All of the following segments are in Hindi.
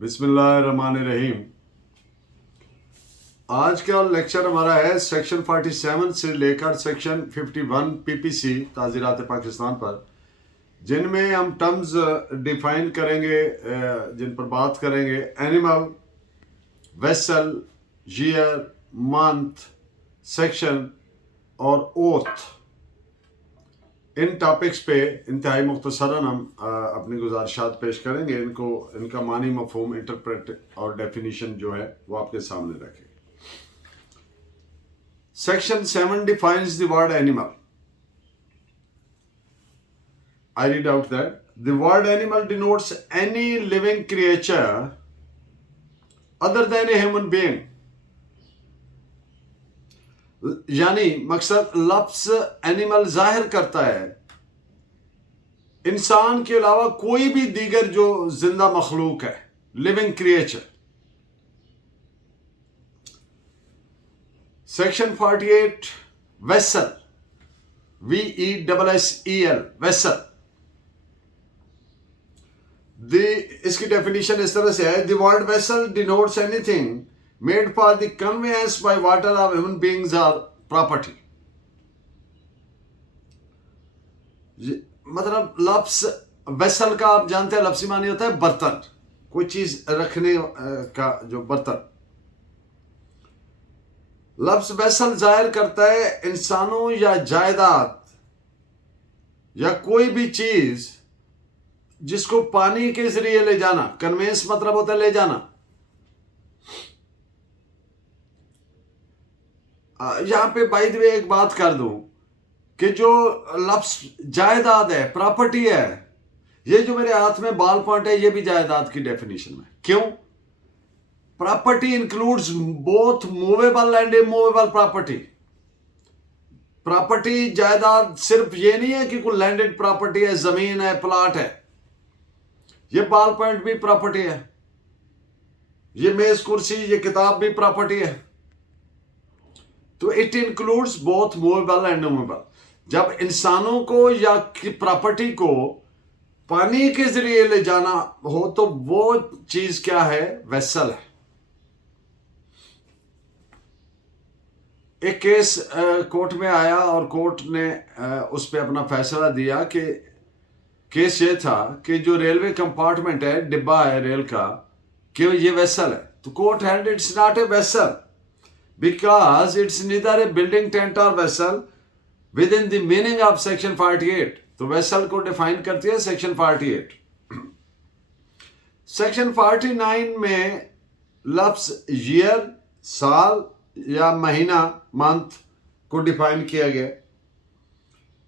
बिस्मिल्लाहिर्रहमानिर्रहीम। आज का लेक्चर हमारा है सेक्शन 47 से लेकर सेक्शन 51 पीपीसी ताज़ीरात पाकिस्तान पर, जिनमें हम टर्म्स डिफाइन करेंगे, जिन पर बात करेंगे। Animal, vessel, year, month, section और ओथ। इन टॉपिक्स पे इंतहाई मुख्तसरन हम अपनी गुजारिशात पेश करेंगे। इनका मानी, मफहूम, इंटरप्रेट और डेफिनीशन जो है वो आपके सामने रखें। Section 7 defines the word animal. I read out that the word animal denotes any living creature other than a human being. यानी मकसद लफ्ज एनिमल जाहिर करता है इंसान के अलावा कोई भी दीगर जो जिंदा मखलूक है, living creature. Section 48 vessel, VESSEL, vessel. इसकी डेफिनेशन इस तरह से है: the word vessel denotes anything made for the conveyance by water of human beings or property. मतलब लफ्ज वेसल का आप जानते हैं लफ्जी मानी होता है बर्तन, कोई चीज रखने का जो बर्तन। लफ्ज वेसल जाहिर करता है इंसानों या जायदाद या कोई भी चीज जिसको पानी के जरिए ले जाना। कन्वेंस मतलब होता है ले जाना। यहां पे बाय द वे एक बात कर दूं कि जो लफ्ज जायदाद है, प्रॉपर्टी है, ये जो मेरे हाथ में बॉल पॉइंट है, ये भी जायदाद की डेफिनेशन में। क्यों? Property includes both movable and immovable property. Property, जायदाद सिर्फ ये नहीं है कि कोई लैंडेड प्रॉपर्टी है, जमीन है, प्लॉट है। ये बॉल पॉइंट भी प्रॉपर्टी है, ये मेज कुर्सी, ये किताब भी प्रॉपर्टी है। तो it includes both movable and immovable. जब इंसानों को या प्रॉपर्टी को पानी के जरिए ले जाना हो तो वो चीज क्या है? वेसल है। एक केस कोर्ट में आया और कोर्ट ने उस पर अपना फैसला दिया कि केस ये था कि जो रेलवे कंपार्टमेंट है, डिब्बा है रेल का, कि ये वेसल है। तो court held it's not a vessel because it's neither a building, tent और vessel within the meaning of section 48। तो वेसल को डिफाइन करती है सेक्शन 48। सेक्शन 49 में लफ्ज ईयर, साल या महीना, मंथ को डिफाइन किया गया।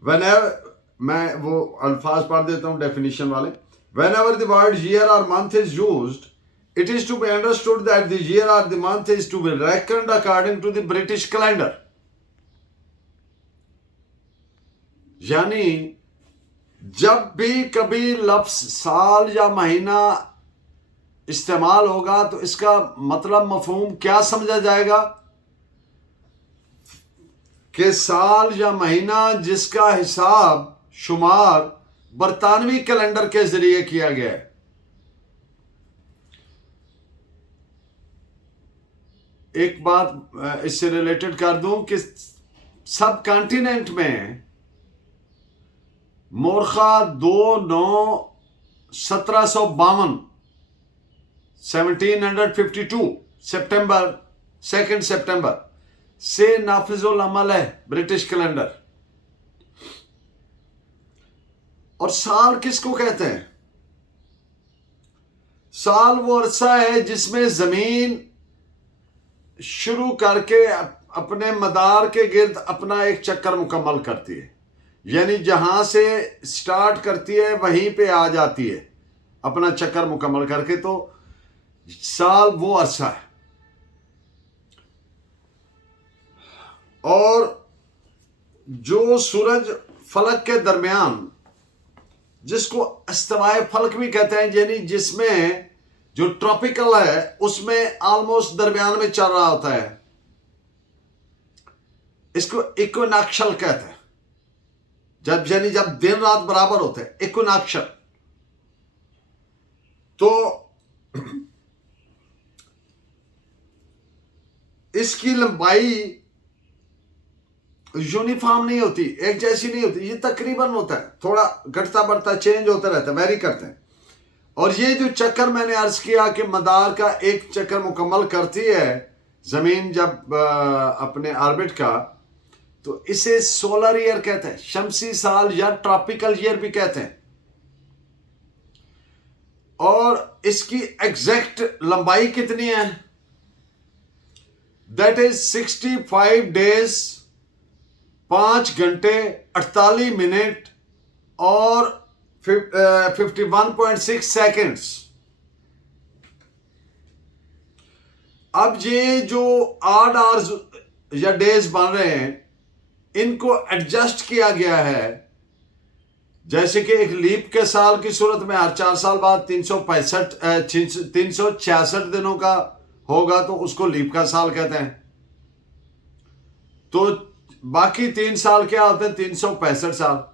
व्हेनेवर, मैं वो अल्फाज पढ़ देता हूं डेफिनेशन वाले। व्हेनेवर द वर्ड ईयर और month is used, it is to be understood that the year or the month is to be reckoned according to the British calendar. यानी जब भी कभी लफ्ज साल या महीना इस्तेमाल होगा तो इसका मतलब, मफहूम क्या समझा जाएगा कि साल या महीना जिसका हिसाब शुमार बरतानवी कैलेंडर के जरिए किया गया है। एक बात इससे रिलेटेड कर दूं कि सब कॉन्टिनेंट में मोरखा 2/9/1752 1752 सितंबर 2 सितंबर से नाफिजुल अमल है ब्रिटिश कैलेंडर। और साल किसको कहते हैं? साल वो अरसा है जिसमें जमीन शुरू करके अपने मदार के गिर्द अपना एक चक्कर मुकम्मल करती है। यानी जहां से स्टार्ट करती है वहीं पे आ जाती है अपना चक्कर मुकम्मल करके। तो साल वो अरसा है। और जो सूरज फलक के दरमियान, जिसको इस्तिवाए फलक भी कहते हैं, यानी जिसमें जो ट्रॉपिकल है उसमें ऑलमोस्ट दरमियान में चल रहा होता है, इसको इक्विनॉक्शियल कहते हैं। जब दिन रात बराबर होते हैं, इक्विनॉक्शियल। तो इसकी लंबाई यूनिफॉर्म नहीं होती, एक जैसी नहीं होती, ये तकरीबन होता है, थोड़ा घटता बढ़ता चेंज होता रहता है, वेरी करते हैं। और ये जो चक्कर मैंने अर्ज किया कि मदार का एक चक्कर मुकम्मल करती है जमीन जब अपने ऑर्बिट का, तो इसे सोलर ईयर कहते हैं, शमसी साल या ट्रॉपिकल ईयर भी कहते हैं। और इसकी एग्जैक्ट लंबाई कितनी है? दैट इज 65 डेज, 5 घंटे 48 मिनट और 51.6 सेकेंड्स। अब ये जो ऑड आवर्स या डेज बन रहे हैं, इनको एडजस्ट किया गया है, जैसे कि एक लीप के साल की सूरत में हर 4 साल बाद 366 दिनों का होगा, तो उसको लीप का साल कहते हैं। तो बाकी 3 साल क्या होते हैं? 365 साल।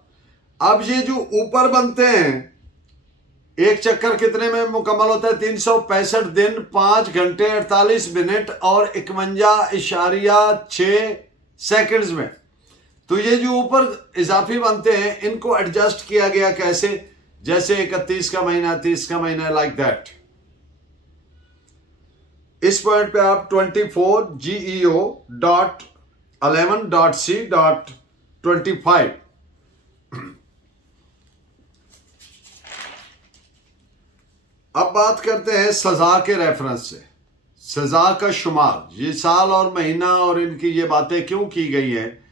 अब ये जो ऊपर बनते हैं, एक चक्कर कितने में मुकम्मल होता है? 365 दिन, 5 घंटे 48 मिनट और 51.6 सेकंड्स में। तो ये जो ऊपर इजाफी बनते हैं, इनको एडजस्ट किया गया कैसे? जैसे 31 का महीना, 30 का महीना, लाइक दैट। इस पॉइंट पे आप 24geo.11.c.25 अब बात करते हैं सजा के रेफरेंस से, सजा का शुमार। ये साल और महीना और इनकी ये बातें क्यों की गई हैं?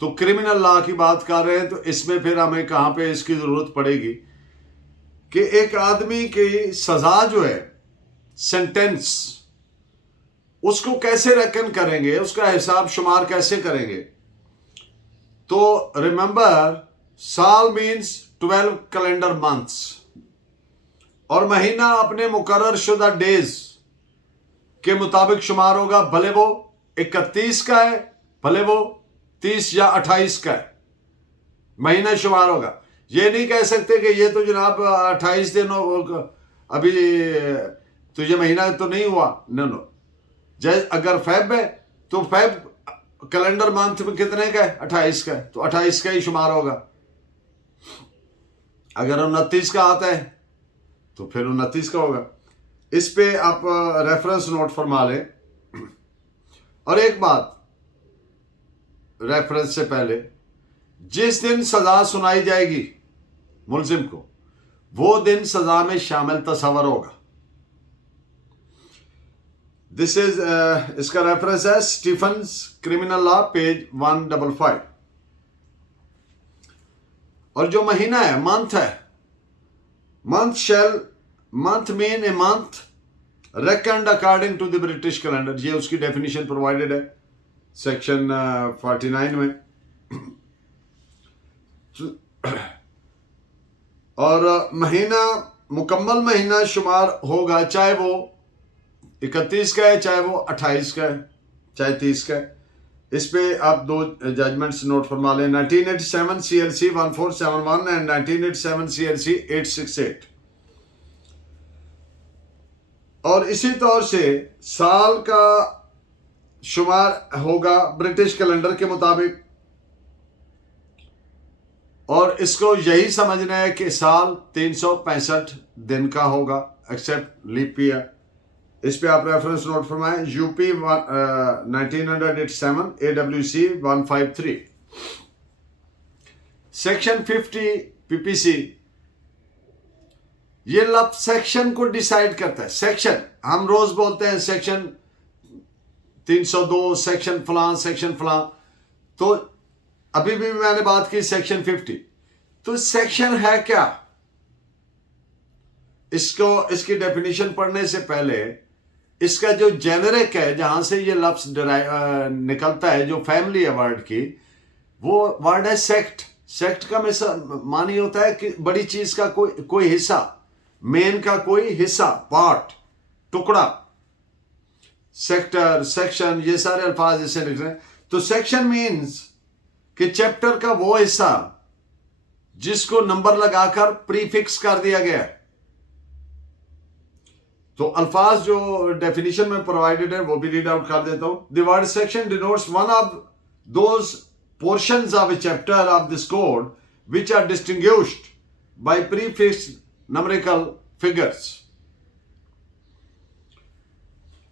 तो क्रिमिनल लॉ की बात कर रहे हैं, तो इसमें फिर हमें कहां पे इसकी जरूरत पड़ेगी कि एक आदमी की सजा जो है, सेंटेंस, उसको कैसे रेकन करेंगे, उसका हिसाब शुमार कैसे करेंगे? तो रिमेंबर, साल मीन्स 12 कैलेंडर मंथ्स और महीना अपने मुकर्रर शुदा डेज के मुताबिक शुमार होगा, भले वो 31 का है, भले वो 30 या 28 का है, महीना शुमार होगा। ये नहीं कह सकते कि ये तो जनाब 28 दिन अभी, तो ये महीना तो नहीं हुआ। नो, जैसे अगर फेब है तो फेब कैलेंडर मंथ में कितने का है? 28 का है, तो 28 का ही शुमार होगा। अगर 29 का आता है तो फिर 29 का होगा। इस पे आप रेफरेंस नोट फरमा लें। और एक बात, रेफरेंस से पहले, जिस दिन सजा सुनाई जाएगी मुलजिम को, वो दिन सजा में शामिल तस्वर होगा। दिस इज इसका रेफरेंस है स्टीफन्स क्रिमिनल लॉ, पेज 155। और जो महीना है, मंथ है, month mean a month reckoned according to the British calendar. ये उसकी डेफिनेशन प्रोवाइडेड है सेक्शन 49 में। और महीना, मुकम्मल महीना शुमार होगा, चाहे वो 31 का है, चाहे वो 28 का है, चाहे 30 का है। इस पे आप 2 जजमेंट्स नोट फरमा लें, 1987 CLC 1471 एंड 1987 CLC 868। और इसी तौर से साल का शुमार होगा ब्रिटिश कैलेंडर के मुताबिक, और इसको यही समझना है कि साल 365 दिन का होगा एक्सेप्ट लीप ईयर। इस पे आप रेफरेंस नोट फरमाएं, यूपी 1987 AWC 153। सेक्शन 50 PPC, ये लफ्ज सेक्शन को डिसाइड करता है। सेक्शन हम रोज बोलते हैं सेक्शन 302, सेक्शन फलां, सेक्शन फलां। तो अभी भी मैंने बात की सेक्शन 50। तो सेक्शन है क्या? इसकी डेफिनेशन पढ़ने से पहले इसका जो जेनेरिक है, जहां से ये लफ्ज निकलता है, जो फैमिली है वर्ड की, वो वर्ड है सेक्ट। सेक्ट का मानी होता है कि बड़ी चीज का कोई हिस्सा, मेन का कोई हिस्सा, पार्ट, टुकड़ा। सेक्टर, सेक्शन, ये सारे अल्फाज इससे लिख रहे हैं। तो सेक्शन मीन्स कि चैप्टर का वो हिस्सा जिसको नंबर लगाकर प्रीफिक्स कर दिया गया है। तो अल्फाज जो डेफिनेशन में प्रोवाइडेड है वो भी रीड आउट कर देता हूं. The word section denotes one of those portions of a chapter of this code which are distinguished by prefixed numerical figures.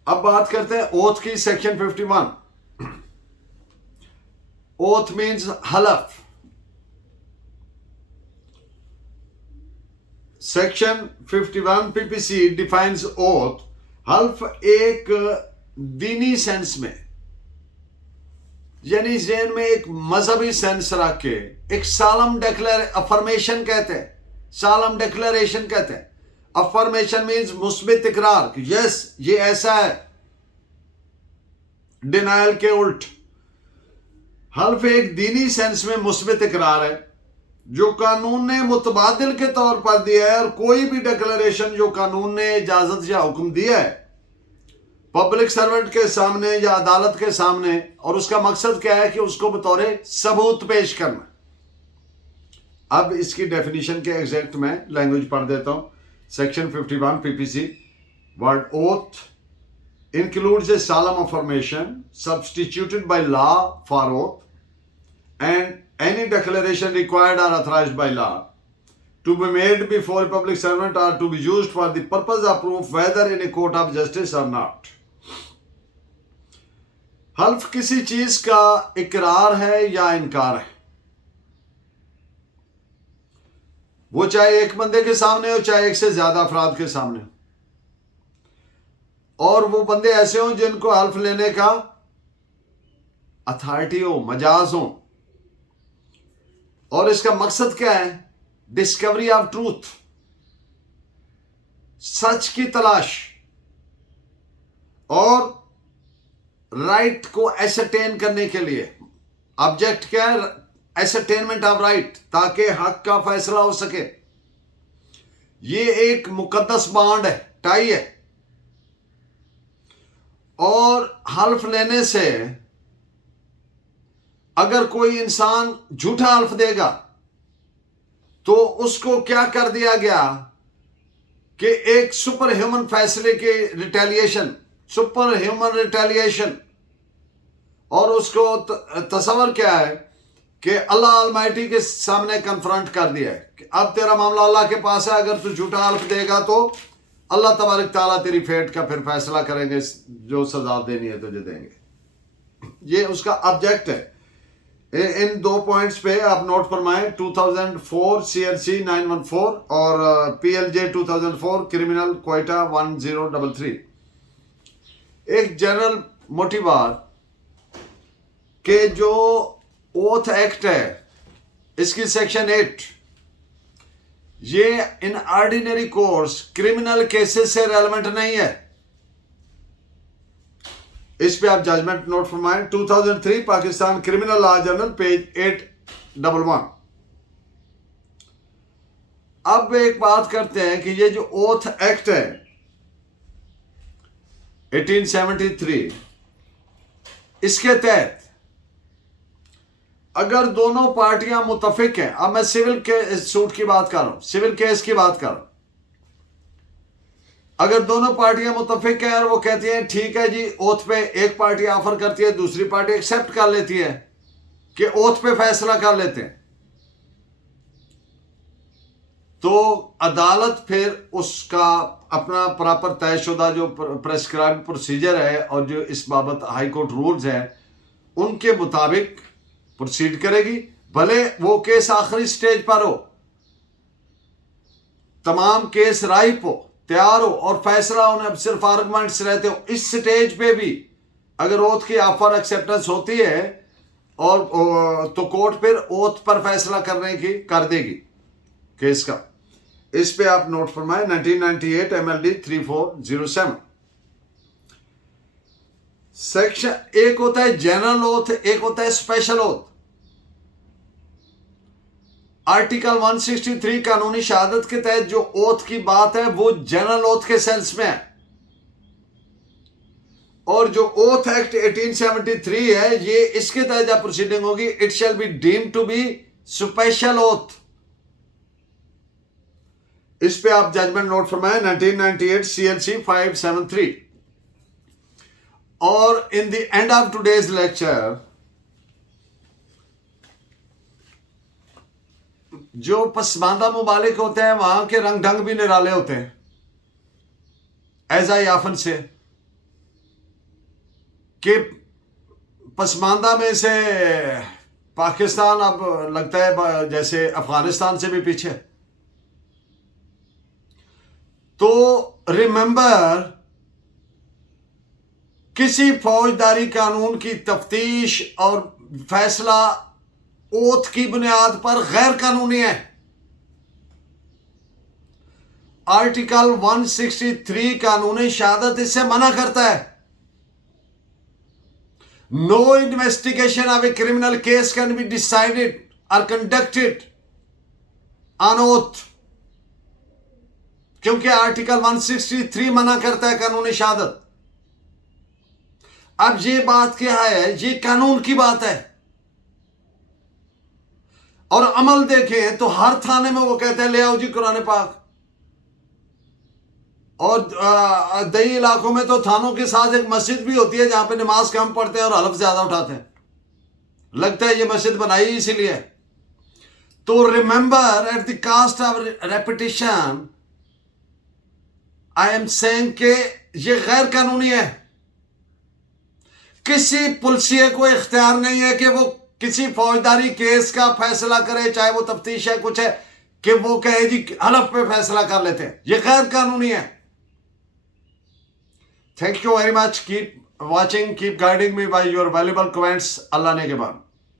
अब बात करते हैं ओथ की. सेक्शन 51. ओथ मीन्स हलफ. Section 51 PPC defines oath. हल्फ एक दीनी सेंस में, यानी जेन में एक मजहबी सेंस रख के एक सालम अफर्मेशन कहते हैं. सालम डिक्लेरेशन कहते हैं. अफर्मेशन मीन्स मुस्बित इकरार कि यस ये ऐसा है, डिनायल के उल्ट. हल्फ एक दीनी सेंस में मुस्बित इकरार है जो कानून ने मुतबादिल के तौर पर दिया है, और कोई भी डिक्लेरेशन जो कानून ने इजाजत या हुक्म दिया है पब्लिक सर्वेंट के सामने या अदालत के सामने, और उसका मकसद क्या है कि उसको बतौर सबूत पेश करना. अब इसकी डेफिनेशन के एग्जैक्ट में लैंग्वेज पढ़ देता हूं. Section 51 PPC. Word oath includes a solemn affirmation substituted by law for oath, and any declaration required or authorized by law to be made before a public servant or to be used for the purpose of proof whether in a court of justice or not. हल्फ किसी चीज का इकरार है या इनकार है, वो चाहे एक बंदे के सामने हो चाहे एक से ज्यादा अफराद के सामने हो, और वो बंदे ऐसे हों जिनको हल्फ लेने का अथॉरिटी हो, मजाज हो. और इसका मकसद क्या है? डिस्कवरी ऑफ ट्रूथ, सच की तलाश, और राइट को एसरटेन करने के लिए. ऑब्जेक्ट क्या है? एसरटेनमेंट ऑफ राइट, ताकि हक का फैसला हो सके. ये एक मुकद्दस बांड है, टाई है. और हल्फ लेने से अगर कोई इंसान झूठा हल्फ देगा तो उसको क्या कर दिया गया कि एक सुपर ह्यूमन फैसले के रिटेलिएशन, सुपर ह्यूमन रिटेलिएशन, और उसको तस्वर क्या है कि अल्लाह अलमाइटी के सामने कन्फ्रंट कर दिया है कि अब तेरा मामला अल्लाह के पास है. अगर तू झूठा हल्फ देगा तो अल्लाह तबारक ताला तेरी फेट का फिर फैसला करेंगे, जो सजा देनी है तुझे देंगे. ये उसका ऑब्जेक्ट है. इन 2 पॉइंट्स पे आप नोट फरमाएं. 2004 CRC 914 और PLJ 2004 क्रिमिनल क्वेटा 1033. एक जनरल मोटी बात के जो ओथ एक्ट है इसकी सेक्शन 8, ये in ordinary course criminal cases से रेलेवेंट नहीं है. इस पे आप जजमेंट नोट फरमाएं. 2003 Pakistan criminal law journal page 811. अब एक बात करते हैं कि ये जो ओथ एक्ट है 1873, इसके तहत अगर दोनों पार्टियां मुतफिक हैं, अब मैं सिविल के सूट की बात कर रहा हूं, सिविल केस की बात कर रहा हूं, अगर दोनों पार्टियां मुतफिक हैं और वो कहती हैं ठीक है जी, ओथ पे एक पार्टी ऑफर करती है, दूसरी पार्टी एक्सेप्ट कर लेती है कि ओथ पे फैसला कर लेते हैं, तो अदालत फिर उसका अपना प्रॉपर तयशुदा जो प्रेस्क्राइब प्रोसीजर है और जो इस बाबत हाई कोर्ट रूल्स हैं उनके मुताबिक प्रोसीड करेगी. भले वो केस आखिरी स्टेज पर हो, तमाम केस राइप हो, तैयार हो और फैसला होने अब सिर्फ आर्गुमेंट्स रहते हो, इस स्टेज पे भी अगर ओथ की ऑफर एक्सेप्टेंस होती है और तो कोर्ट फिर ओथ पर फैसला करने की कर देगी केस का. इस पे आप नोट फरमाए. 1998 MLD 3407. सेक्शन एक होता है जनरल ओथ, एक होता है स्पेशल ओथ. आर्टिकल 163 कानूनी शहादत के तहत जो ओथ की बात है वो जनरल ओथ के सेंस में है, और जो ओथ एक्ट 1873 है ये इसके तहत जब प्रोसीडिंग होगी it shall be deemed to be special oath. इस पे आप जजमेंट नोट फरमाएं 1998 CLC 573। और in the end of today's lecture जो पसमानदा मुमालिक होते हैं वहां के रंग ढंग भी निराले होते हैं, ऐसा याफन से कि पसमानदा में से पाकिस्तान अब लगता है जैसे अफगानिस्तान से भी पीछे। तो रिमेंबर, किसी फौजदारी कानून की तफ्तीश और फैसला ओथ की बुनियाद पर गैर कानूनी है। आर्टिकल 163 कानूनी शहादत इससे मना करता है। No investigation of a criminal case can be decided और कंडक्टेड ऑन ओथ, क्योंकि आर्टिकल 163 मना करता है कानूनी शहादत। अब ये बात क्या है? ये कानून की बात है। और अमल देखें तो हर थाने में वो कहते हैं ले आओ जी कुरान पाक। और दई इलाकों में तो थानों के साथ एक मस्जिद भी होती है जहां पे नमाज कम पढ़ते हैं और हलफ ज्यादा उठाते हैं। लगता है ये मस्जिद बनाई इसीलिए। तो remember, at the cost of repetition I am saying के ये गैर कानूनी है। किसी पुलिसिया को इख्तियार नहीं है कि वो किसी फौजदारी केस का फैसला करे, चाहे वो तफ्तीश है कुछ है, कि वो कहे जी हलफ पे फैसला कर लेते हैं। ये गैर कानूनी है। Thank you very much. Keep watching, keep guiding me by your valuable comments. अल्लाह ने के बाद।